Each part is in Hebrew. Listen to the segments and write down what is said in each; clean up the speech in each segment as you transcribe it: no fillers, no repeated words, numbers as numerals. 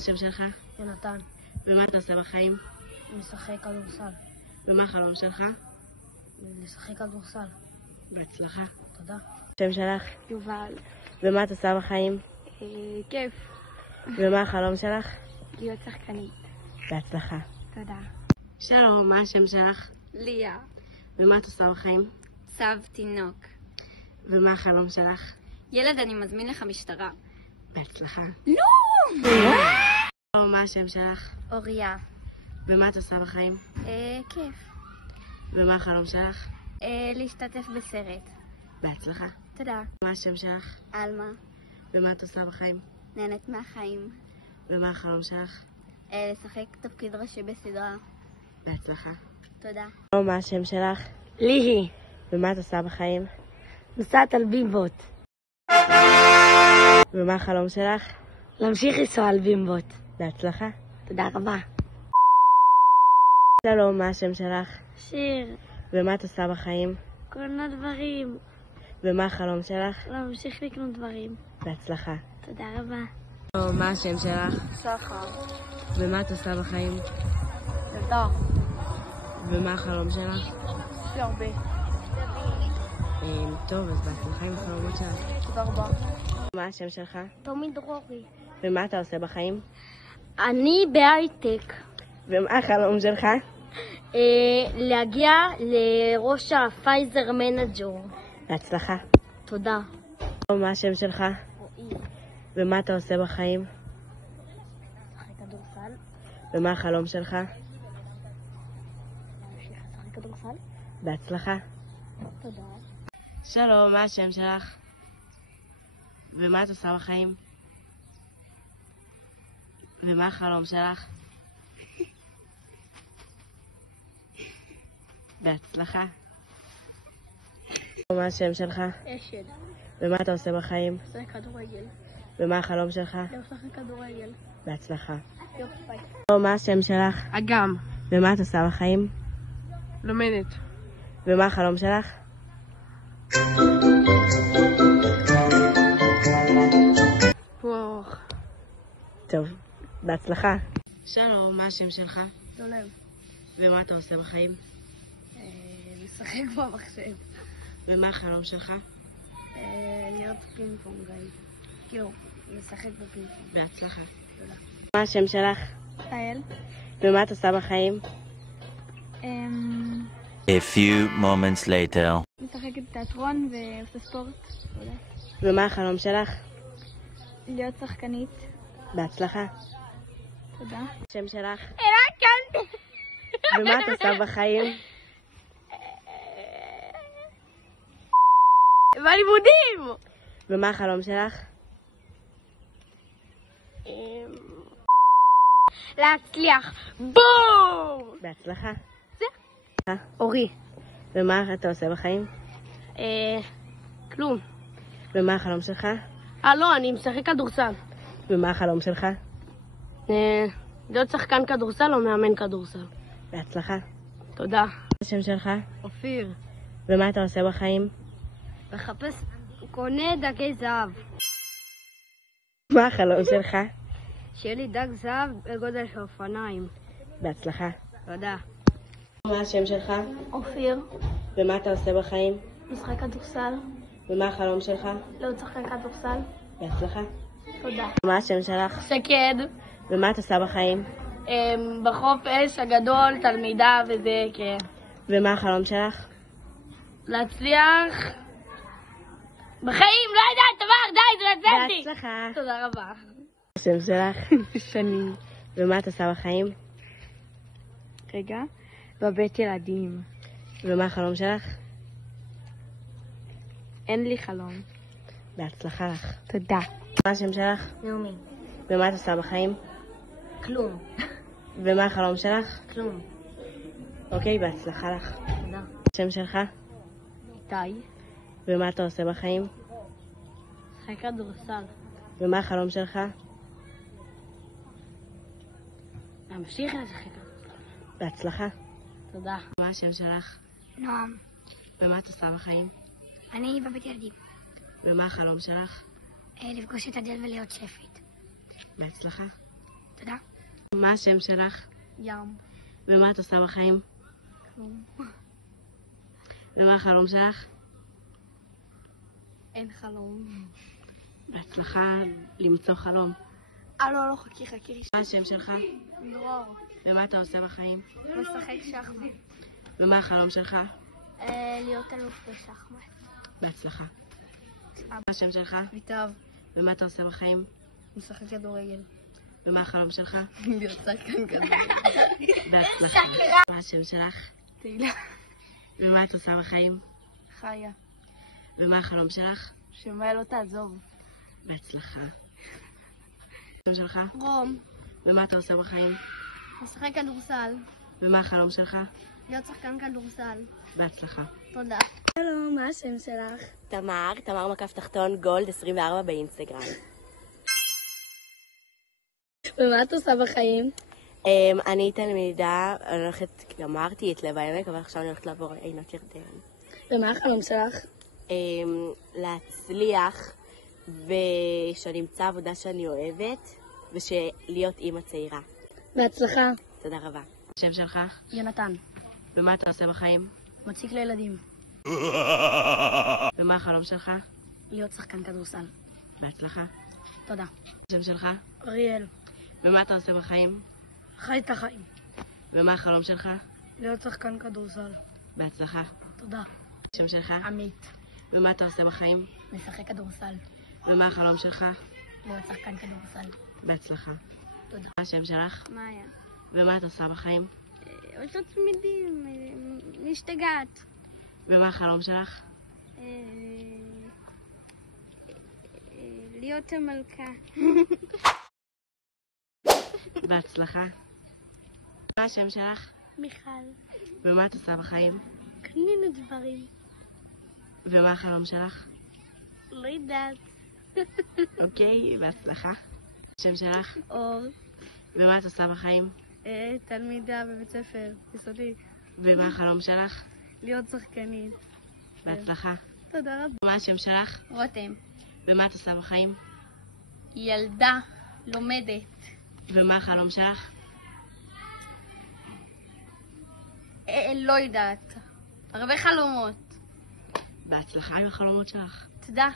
השם שלך? יונתן. ומה אתה עושה בחיים? משחק כדורסל. ומה החלום שלך? לשחק כדורסל. בהצלחה. תודה. השם שלך? יובל. ומה את עושה בחיים? כיף. ומה החלום שלך? להיות שחקנית. בהצלחה. תודה. שלום, מה השם שלך? ליה. ומה את עושה בחיים? צב תינוק. ומה החלום שלך? ילד, אני מזמין לך משטרה. בהצלחה. לא! שלום, מה השם שלך? אוריה. ומה את עושה בחיים? כיף. ומה החלום שלך? להשתתף בסרט. בהצלחה. תודה. מה השם שלך? אלמה. ומה את עושה בחיים? נהנית מהחיים. ומה החלום שלך? לשחק תפקיד ראשי בסדרה. בהצלחה. תודה. שלום, מה השם שלך? ליהי. ומה את עושה בחיים? נוסעת על בימבוט. ומה החלום שלך? להמשיך לנסוע על בימבוט. בהצלחה. תודה רבה. שלום, מה השם שלך? שיר. ומה את עושה בחיים? קונה דברים. ומה החלום שלך? להמשיך לקנות דברים. בהצלחה. תודה רבה. שלום, מה השם שלך? סחר. ומה את עושה בחיים? ילדה. ומה החלום שלך? יש לי הרבה. טוב, אז בהצלחה עם החלומות שלך. תודה רבה. מה השם שלך? תומי דרורי. ומה אתה עושה בחיים? אני בהייטק. ומה החלום שלך? להגיע לראש הפייזר מנג'ור. בהצלחה. תודה. מה השם שלך? רועי. ומה אתה עושה בחיים? לשחק כדורסל. ומה החלום שלך? להמשיך לשחק כדורסל. בהצלחה. תודה. שלום, מה השם שלך? ומה את עושה בחיים? ומה החלום שלך? בהצלחה. מה השם שלך? אשד. ומה אתה עושה בחיים? לשחק כדורגל. ומה החלום שלך? לשחק כדורגל. בהצלחה. יופי, ביי. מה השם שלך? אגם. ומה את עושה בחיים? לומדת. ומה החלום שלך? פוח. טוב, בהצלחה. שלום, מה השם שלך? דולב. ומה אתה עושה בחיים? לשחק במחשב. ומה החלום שלך? להיות פינג פונגאי. כאילו, לשחק בפינג פונג. בהצלחה. מה השם שלך? האל. ומה את עושה בחיים? A few moments later. משחקת תיאטרון ועושה ספורט. ומה החלום שלך? להיות שחקנית. בהצלחה. תודה. השם שלך? כאן. ומה את עושה בחיים? בלימודים! ומה החלום שלך? להצליח. בום! בהצלחה. אורי. ומה אתה עושה בחיים? כלום. ומה החלום שלך? לא, אני משחק כדורסל. ומה החלום שלך? להיות שחקן כדורסל או מאמן כדורסל. בהצלחה. תודה. השם שלך? אופיר. ומה אתה עושה בחיים? מחפש, קונה דגי זהב. מה החלום שלך? שיהיה לי דג זהב בגודל של אופניים. בהצלחה. תודה. מה השם שלך? אופיר. ומה אתה עושה בחיים? משחק כדורסל. ומה החלום שלך? להיות שחקן כדורסל. בהצלחה. תודה. מה השם שלך? שקד. ומה את עושה בחיים? בחוף אש הגדול, תלמידה וזה, כן. ומה החלום שלך? להצליח בחיים, לא יודעת, דבר, די, זה רציתי. בהצלחה. תודה רבה. השם שלך? שני. ומה את עושה בחיים? רגע, בבית ילדים. ומה החלום שלך? אין לי חלום. בהצלחה לך. תודה. מה השם שלך? נעמי. ומה את עושה בחיים? כלום. ומה החלום שלך? כלום. אוקיי, בהצלחה לך. תודה. השם שלך? איתי. ומה אתה עושה בחיים? משחק כדורסל. ומה החלום שלך? להמשיך לשחק כדורסל. בהצלחה. תודה. מה השם שלך? נועם. ומה את עושה בחיים? אני בבית ילדים. ומה החלום שלך? לפגוש את אדל ולהיות שפית. בהצלחה. תודה. מה השם שלך? ים. ומה את עושה בחיים? כלום. ומה החלום שלך? אין חלום. בהצלחה למצוא חלום. לא, חכי. מה השם שלך? דרור. ומה אתה עושה בחיים? משחק שחמט. ומה החלום שלך? להיות אלוף בשחמט. בהצלחה. מה השם שלך? ויטב. ומה אתה עושה בחיים? משחק כדורגל. ומה החלום שלך? להיות שחקן כדורגל. בהצלחה. מה השם שלך? תהילה. ומה את עושה בחיים? חיה. ומה החלום שלך? שמאי לא תעזוב. בהצלחה. השם שלך? רום. ומה אתה עושה בחיים? משחק כדורסל. ומה החלום שלך? להיות שחקן כדורסל. בהצלחה. תודה. שלום, מה השם שלך? תמר מקף תחתון גולד 24 באינסטגרם. ומה את עושה בחיים? אני תלמידה, גמרתי את לב העמק, אבל עכשיו אני הולכת לעבור עינות ירדן. ומה החלום שלך? להצליח ושאני אמצא עבודה שאני אוהבת ושלהיות אימא צעירה. בהצלחה. תודה רבה. השם שלך? יונתן. ומה אתה עושה בחיים? מציק לילדים. ומה החלום שלך? להיות שחקן כדורסל. בהצלחה. תודה. השם שלך? אריאל. ומה אתה עושה בחיים? חי את החיים. ומה החלום שלך? להיות שחקן כדורסל. בהצלחה. תודה. השם שלך? עמית. ומה אתה עושה בחיים? משחק כדורסל. ומה החלום שלך? להיות שחקן כדורסל. בהצלחה. תודה. מה השם שלך? מאיה. ומה את עושה בחיים? עוד תלמידים, משתגעת. ומה החלום שלך? להיות המלכה. בהצלחה. מה השם שלך? מיכל. ומה את עושה בחיים? קנינו דברים. ומה החלום שלך? לא יודעת. אוקיי, בהצלחה. השם שלך? אור. ומה את עושה בחיים? תלמידה בבית ספר יסודי. ומה החלום שלך? להיות שחקנית. בהצלחה. תודה רבה. מה השם שלך? רותם. ומה את עושה בחיים? ילדה לומדת. ומה החלום שלך? לא יודעת. הרבה חלומות. בהצלחה עם החלומות שלך. תודה.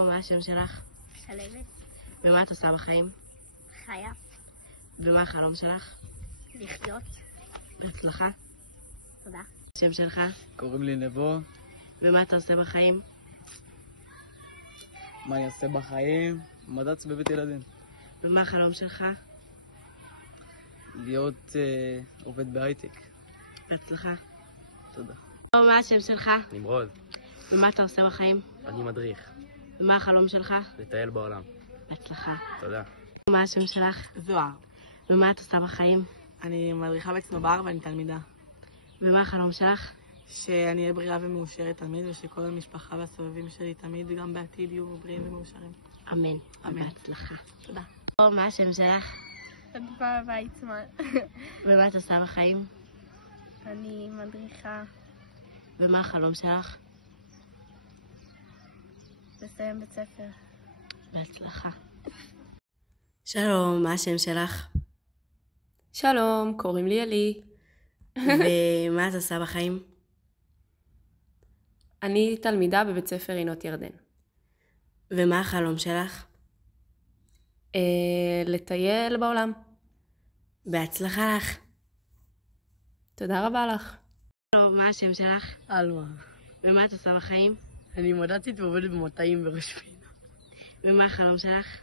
מה השם שלך? שלמת. ומה את עושה בחיים? חיה. ומה החלום שלך? לחיות. בהצלחה. תודה. השם שלך? קוראים לי נבו. ומה אתה עושה בחיים? מה אני עושה בחיים? מד"ץ בבית ילדים. ומה החלום שלך? להיות עובד בהייטק. בהצלחה. תודה. מה השם שלך? נמרוד, ומה אתה עושה בחיים? אני מדריך, ומה החלום שלך? לטייל בעולם. בהצלחה. תודה. מה השם שלך? זוהר. ומה את עושה בחיים? אני מדריכה בצנובר ואני תלמידה. ומה החלום שלך? שאני אהיה בריאה ומאושרת תמיד, ושכל המשפחה והסובבים שלי תמיד, גם בעתיד, יהיו בריאים ומאושרים. אמן. אמן. בהצלחה. תודה. מה השם שלך? אדווה ויצמן. ומה את עושה בחיים? אני מדריכה. ומה החלום שלך? לסיים בית ספר. בהצלחה. שלום, מה השם שלך? שלום, קוראים לי אלי. ומה את עושה בחיים? אני תלמידה בבית ספר עינות ירדן. ומה החלום שלך? לטייל בעולם. בהצלחה לך. תודה רבה לך. שלום, מה השם שלך? אלמה. ומה את עושה בחיים? אני מד"צית ועובדת במטעים בראש פינה. ומה החלום שלך?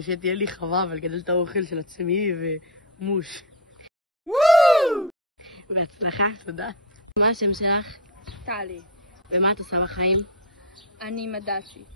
שתהיה לי חווה ולגדל את האוכל של עצמי ומוש. בהצלחה. תודה. מה השם שלך? טלי. ומה את עושה בחיים? אני מד"צית.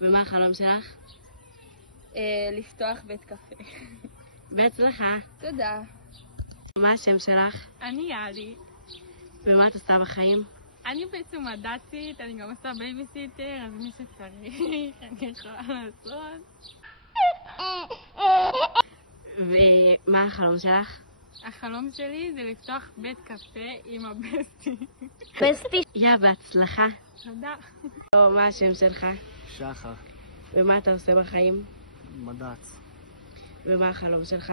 ומה החלום שלך? לפתוח בית קפה. בהצלחה. תודה. מה השם שלך? אני יאלי. ומה את עושה בחיים? אני בעצם מד"צית, אני גם עושה בייביסיטר, אז מי שצריך, אני יכולה לעשות. ומה החלום שלך? החלום שלי זה לפתוח בית קפה עם הבסטי. יא, בהצלחה. תודה. מה השם שלך? שחר. ומה אתה עושה בחיים? מד"ץ. ומה החלום שלך?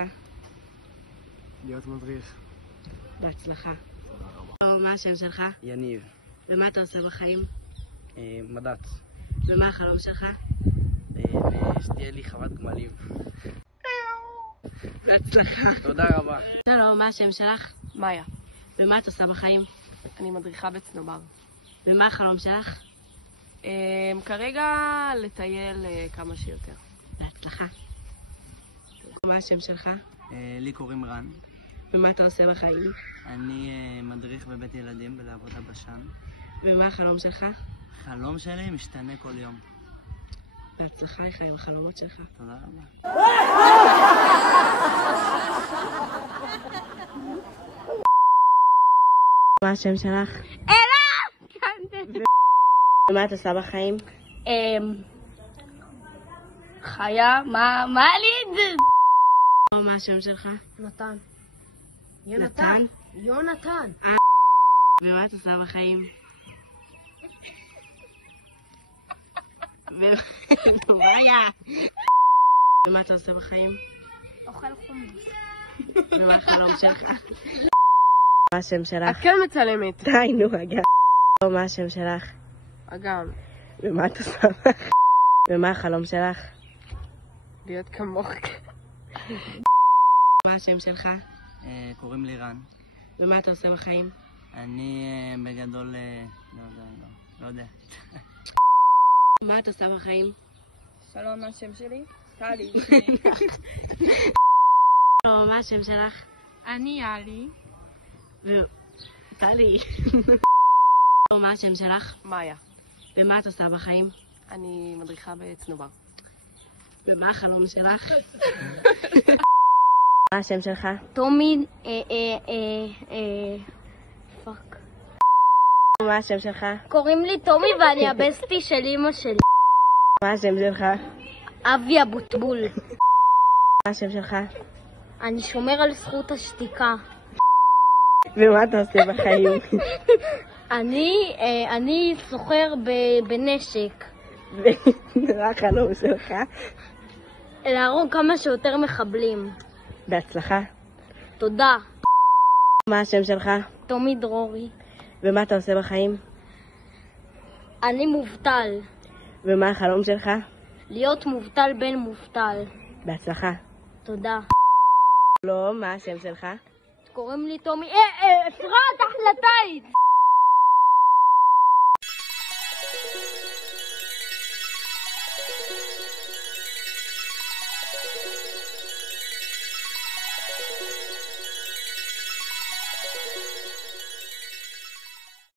להיות מדריך. בהצלחה. מה השם שלך? יניב. ומה אתה עושה בחיים? מדץ. ומה החלום שלך? שתהיה לי חוות גמלים. בהצלחה. תודה רבה. שלום, מה השם שלך? מאיה. ומה את עושה בחיים? אני מדריכה בצנובר. ומה החלום שלך? כרגע לטייל כמה שיותר. בהצלחה. מה השם שלך? לי קוראים רן. ומה אתה עושה בחיים? אני מדריך בבית ילדים בלעבודה בשן. ומה החלום שלך? חלום שלי משתנה כל יום. בהצלחה לך עם החלומות שלך. תודה רבה. מה השם שלך? ומה את עושה בחיים? חיה, מה לי? מה השם שלך? נתן. נתן? יונתן. ומה את עושה בחיים? ומה אתה עושה בחיים? אוכל חומוס. ומה החלום שלך? מה השם שלך? את כן מצלמת. די, נו, אגם. מה השם שלך? אגם, ומה את עושה בחיים? ומה החלום שלך? להיות כמוך. מה השם שלך? קוראים לי רן. ומה אתה עושה בחיים? אני בגדול לא יודע. מה את עושה בחיים? שלום, מה השם שלי? טלי. מה השם שלך? אני יאלי. טלי. מה השם שלך? מאיה. ומה את עושה בחיים? אני מדריכה בצנובר. ומה החלום שלך? מה השם שלך? תומי, פאק. מה השם שלך? קוראים לי תומי ואני הבסטי של אמא שלי. מה השם שלך? אבי אבוטבול. מה השם שלך? אני שומר על זכות השתיקה. ומה אתה עושה בחיים? אני סוחר בנשק. ומה החלום שלך? להרוג כמה שיותר מחבלים. בהצלחה. תודה. מה השם שלך? תומי דרורי. ומה אתה עושה בחיים? אני מובטל. ומה החלום שלך? להיות מובטל בן מובטל. בהצלחה. תודה. לא, מה השם שלך? קוראים לי תומי... אפרת, החלטה!